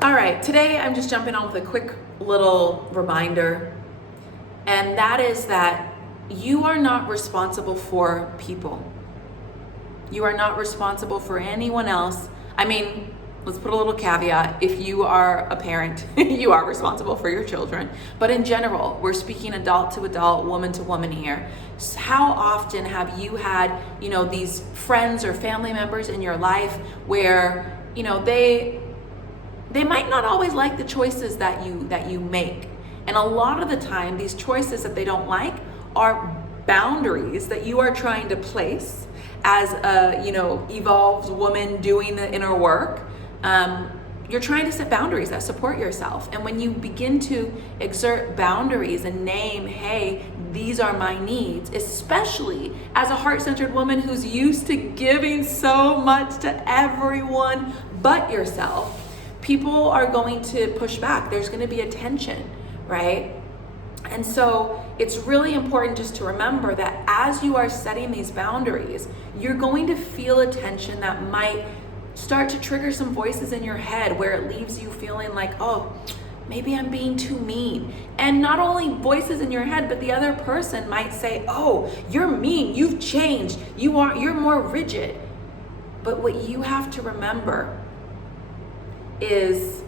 All right, today I'm just jumping on with a quick little reminder, and that is that you are not responsible for people. You are not responsible for anyone else. I mean, let's put a little caveat. If you are a parent, you are responsible for your children. But in general, we're speaking adult to adult, woman to woman here. How often have you had, these friends or family members in your life where, they might not always like the choices that you make. And a lot of the time, these choices that they don't like are boundaries that you are trying to place as a, evolved woman doing the inner work. You're trying to set boundaries that support yourself. And when you begin to exert boundaries and name, hey, these are my needs, especially as a heart-centered woman who's used to giving so much to everyone but yourself, people are going to push back. There's going to be a tension, right? And so it's really important just to remember that as you are setting these boundaries, you're going to feel a tension that might start to trigger some voices in your head where it leaves you feeling like, oh, maybe I'm being too mean. And not only voices in your head, but the other person might say, oh, you're mean, you've changed, you're more rigid. But what you have to remember is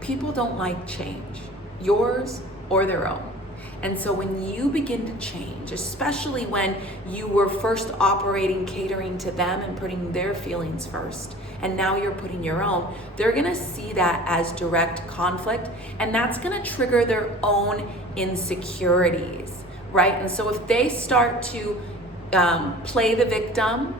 people don't like change, yours or their own. And so when you begin to change, especially when you were first operating, catering to them and putting their feelings first, and now you're putting your own, they're gonna see that as direct conflict, and that's gonna trigger their own insecurities, right? And so if they start to play the victim,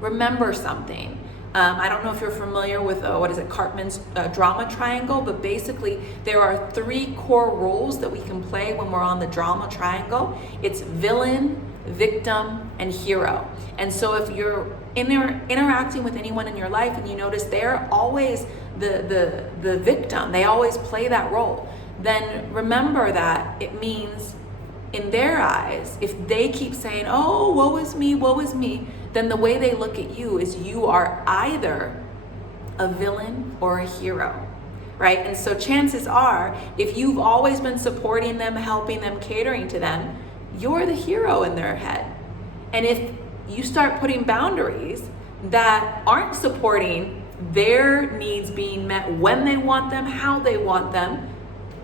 remember something. I don't know if you're familiar with, Cartman's drama triangle, but basically there are 3 core roles that we can play when we're on the drama triangle. It's villain, victim, and hero. And so if you're interacting with anyone in your life and you notice they're always the victim, they always play that role, then remember that it means in their eyes, if they keep saying, oh, woe is me, then the way they look at you is you are either a villain or a hero, right? And so chances are, if you've always been supporting them, helping them, catering to them, you're the hero in their head. And if you start putting boundaries that aren't supporting their needs being met when they want them, how they want them,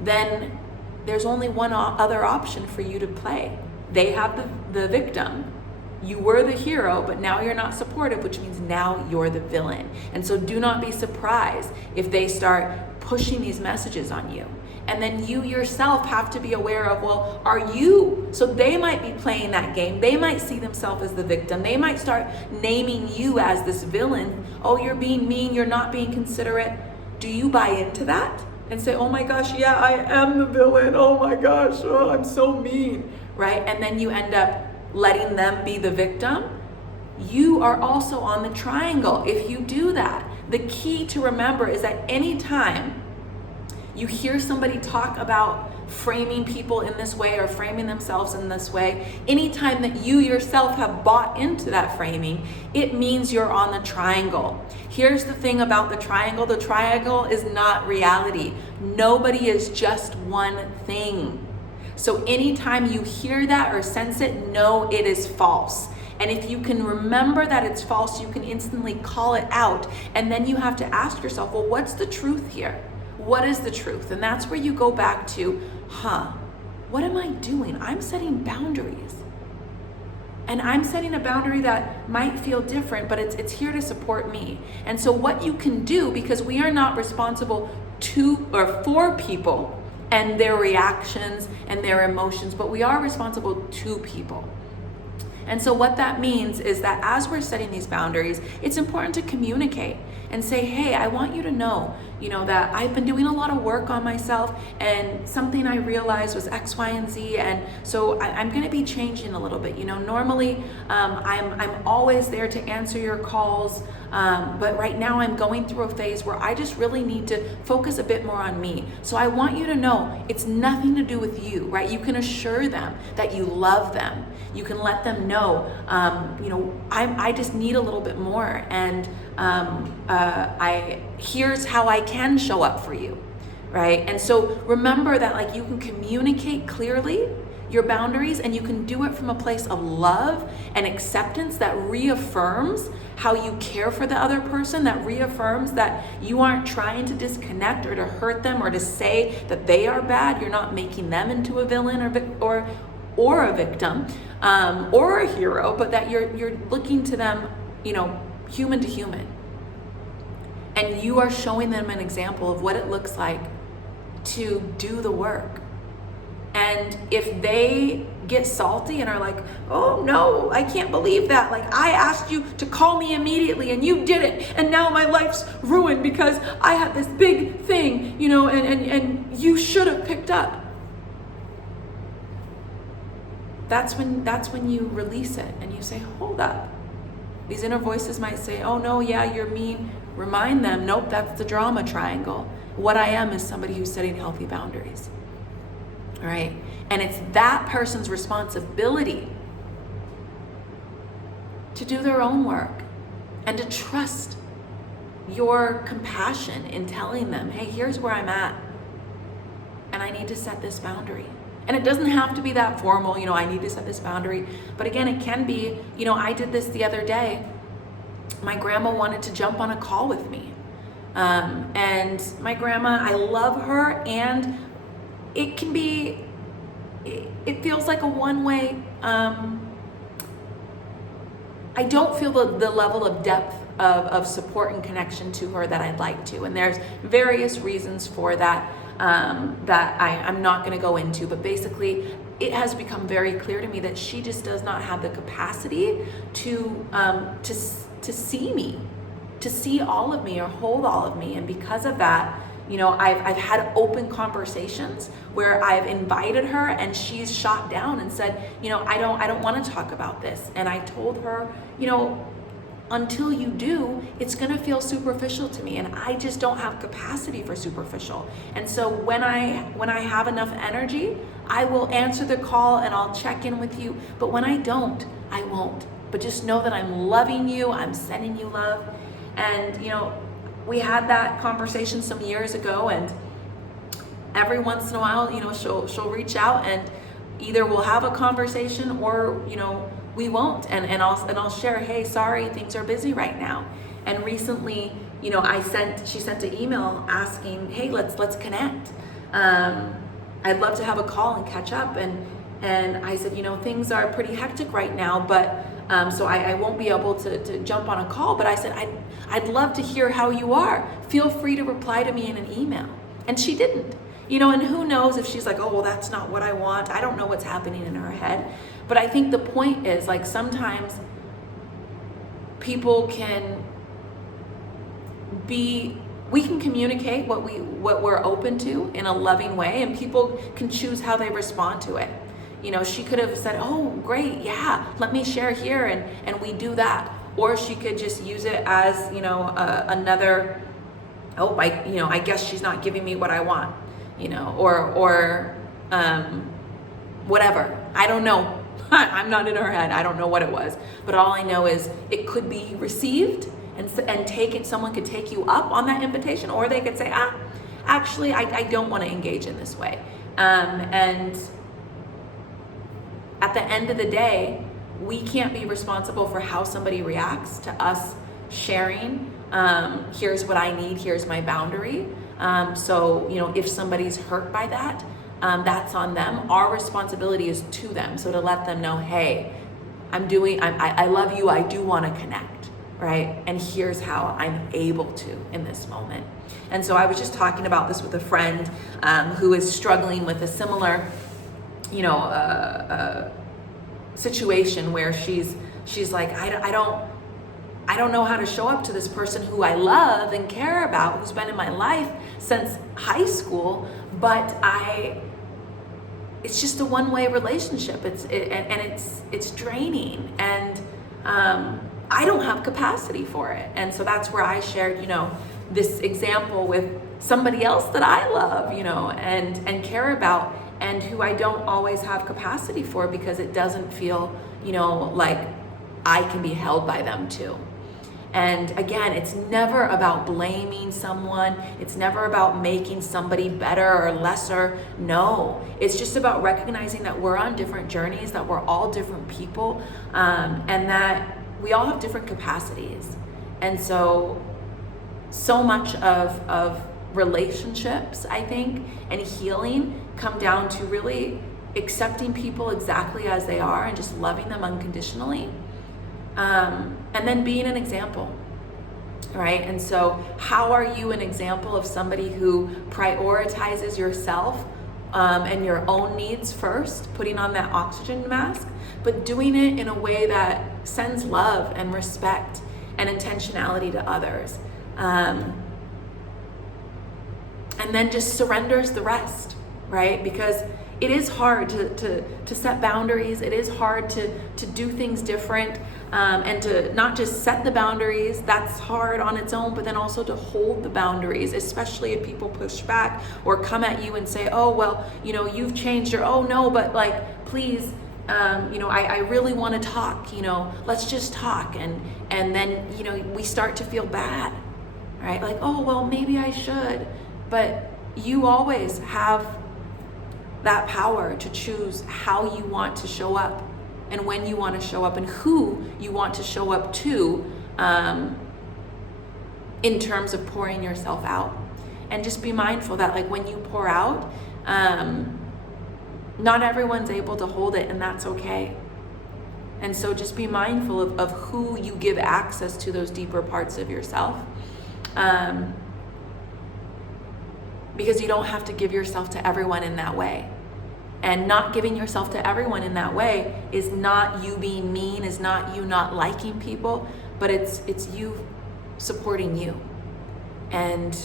then there's only one other option for you to play. They have the victim. You were the hero, but now you're not supportive, which means now you're the villain. And so do not be surprised if they start pushing these messages on you. And then you yourself have to be aware of, well, are you? So they might be playing that game. They might see themselves as the victim. They might start naming you as this villain. Oh, you're being mean. You're not being considerate. Do you buy into that? And say, oh my gosh, yeah, I am the villain. Oh my gosh, oh, I'm so mean, right? And then you end up letting them be the victim. You are also on the triangle if you do that. The key to remember is that anytime you hear somebody talk about framing people in this way or framing themselves in this way, anytime that you yourself have bought into that framing, it means you're on the triangle. Here's the thing about the triangle is not reality. Nobody is just one thing. So anytime you hear that or sense it, know it is false. And if you can remember that it's false, you can instantly call it out. And then you have to ask yourself, well, what's the truth here? What is the truth? And that's where you go back to, what am I doing? I'm setting boundaries. And I'm setting a boundary that might feel different, but it's here to support me. And so what you can do, because we are not responsible to or for people and their reactions and their emotions, but we are responsible to people. And so what that means is that as we're setting these boundaries, it's important to communicate and say, hey, I want you to know, that I've been doing a lot of work on myself, and something I realized was X, Y, and Z, and so I'm going to be changing a little bit. Normally I'm always there to answer your calls, but right now I'm going through a phase where I just really need to focus a bit more on me. So I want you to know it's nothing to do with you, right? You can assure them that you love them. You can let them know, I just need a little bit more, and here's how I can show up for you, right? And so remember that like you can communicate clearly your boundaries, and you can do it from a place of love and acceptance that reaffirms how you care for the other person, that reaffirms that you aren't trying to disconnect or to hurt them or to say that they are bad. You're not making them into a villain or a victim or a hero, but that you're looking to them, human to human. And you are showing them an example of what it looks like to do the work. And if they get salty and are like, oh no, I can't believe that. Like, I asked you to call me immediately and you didn't. And now my life's ruined because I had this big thing, and you should have picked up. That's when you release it and you say, hold up. These inner voices might say, oh no, yeah, you're mean. Remind them, nope, that's the drama triangle. What I am is somebody who's setting healthy boundaries. All right? And it's that person's responsibility to do their own work and to trust your compassion in telling them, hey, here's where I'm at, and I need to set this boundary. And it doesn't have to be that formal, I need to set this boundary. But again, it can be, I did this the other day. My grandma wanted to jump on a call with me. And my grandma, I love her, and it can be, it feels like a one-way, I don't feel the level of depth of support and connection to her that I'd like to. And there's various reasons for that that I'm not gonna go into, but basically it has become very clear to me that she just does not have the capacity to see me, to see all of me or hold all of me. And because of that, I've had open conversations where I've invited her and she's shot down and said, I don't want to talk about this. And I told her, until you do, it's going to feel superficial to me, and I just don't have capacity for superficial. And so when I have enough energy, I will answer the call and I'll check in with you. But when I don't, I won't. But just know that I'm loving you, I'm sending you love. And we had that conversation some years ago, and every once in a while, she'll reach out, and either we'll have a conversation or, we won't. And I'll share, hey, sorry, things are busy right now. And recently, she sent an email asking, hey, let's connect. I'd love to have a call and catch up. And I said, things are pretty hectic right now, but so I won't be able to jump on a call. But I said, I'd love to hear how you are. Feel free to reply to me in an email. And she didn't. And who knows if she's like, oh, well, that's not what I want. I don't know what's happening in her head. But I think the point is, like, sometimes people we can communicate what we're open to in a loving way, and people can choose how they respond to it. She could have said, oh, great, yeah, let me share here, and we do that. Or she could just use it as, another, oh, I guess she's not giving me what I want, or whatever. I don't know. I'm not in her head. I don't know what it was. But all I know is it could be received and taken. Someone could take you up on that invitation, or they could say, actually, I don't want to engage in this way. And at the end of the day, we can't be responsible for how somebody reacts to us sharing, here's what I need, here's my boundary. So, if somebody's hurt by that, that's on them. Our responsibility is to them. So to let them know, hey, I love you, I do want to connect, right? And here's how I'm able to in this moment. And so I was just talking about this with a friend who is struggling with a similar, situation where she's like, I don't know how to show up to this person who I love and care about, who's been in my life since high school, but it's just a one-way relationship. It's draining, and I don't have capacity for it. And so that's where I shared, this example with somebody else that I love, and care about, and who I don't always have capacity for because it doesn't feel, like I can be held by them too. And again, it's never about blaming someone. It's never about making somebody better or lesser. No, it's just about recognizing that we're on different journeys, that we're all different people, and that we all have different capacities. And so much of relationships, I think, and healing come down to really accepting people exactly as they are and just loving them unconditionally. And then being an example, right? And so how are you an example of somebody who prioritizes yourself and your own needs first, putting on that oxygen mask, but doing it in a way that sends love and respect and intentionality to others? And then just surrenders the rest, right? Because it is hard to set boundaries. It is hard to do things different, and to not just set the boundaries. That's hard on its own, but then also to hold the boundaries, especially if people push back or come at you and say, oh, well, you've changed, or oh no, but like, please, I really want to talk, let's just talk. And then, we start to feel bad, right? Like, oh, well, maybe I should, but you always have that power to choose how you want to show up and when you want to show up and who you want to show up to, in terms of pouring yourself out. And just be mindful that like when you pour out, not everyone's able to hold it, and that's okay. And so just be mindful of who you give access to those deeper parts of yourself. Because you don't have to give yourself to everyone in that way. And not giving yourself to everyone in that way is not you being mean, is not you not liking people, but it's you supporting you. And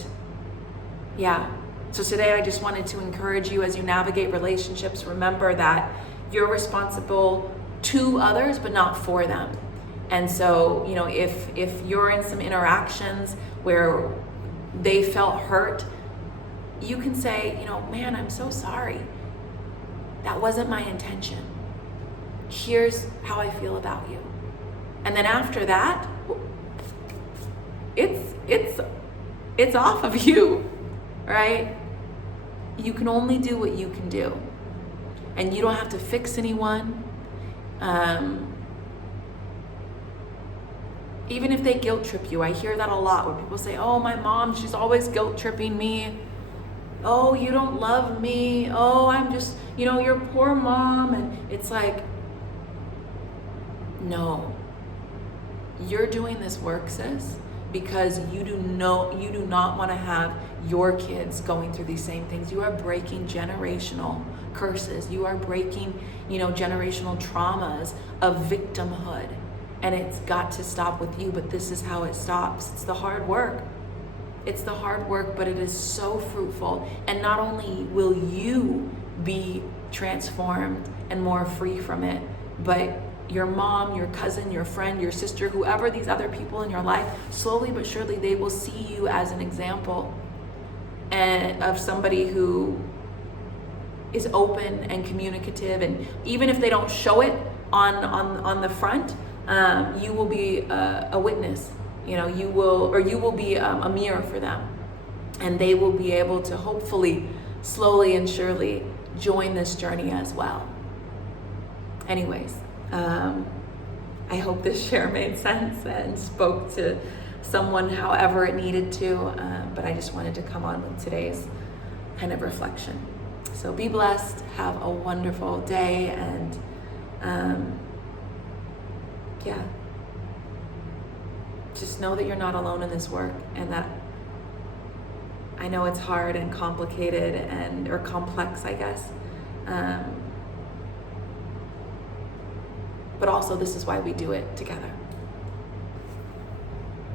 yeah, so today I just wanted to encourage you as you navigate relationships, remember that you're responsible to others, but not for them. And so, if you're in some interactions where they felt hurt, you can say, man, I'm so sorry. That wasn't my intention. Here's how I feel about you. And then after that, it's off of you, right? You can only do what you can do. And you don't have to fix anyone. Even if they guilt trip you, I hear that a lot where people say, oh, my mom, she's always guilt tripping me. Oh, you don't love me. Oh, I'm just, your poor mom. And it's like, no, you're doing this work, sis, because you do not want to have your kids going through these same things. You are breaking generational curses. You are breaking, generational traumas of victimhood. And it's got to stop with you, but this is how it stops. It's the hard work. It's the hard work, but it is so fruitful. And not only will you be transformed and more free from it, but your mom, your cousin, your friend, your sister, whoever these other people in your life, slowly but surely they will see you as an example and of somebody who is open and communicative. And even if they don't show it on the front, you will be a witness. You will be a mirror for them, and they will be able to hopefully slowly and surely join this journey as well. Anyways, I hope this share made sense and spoke to someone however it needed to, but I just wanted to come on with today's kind of reflection. So be blessed, have a wonderful day, and just know that you're not alone in this work, and that I know it's hard and complicated or complex, I guess. But also this is why we do it together.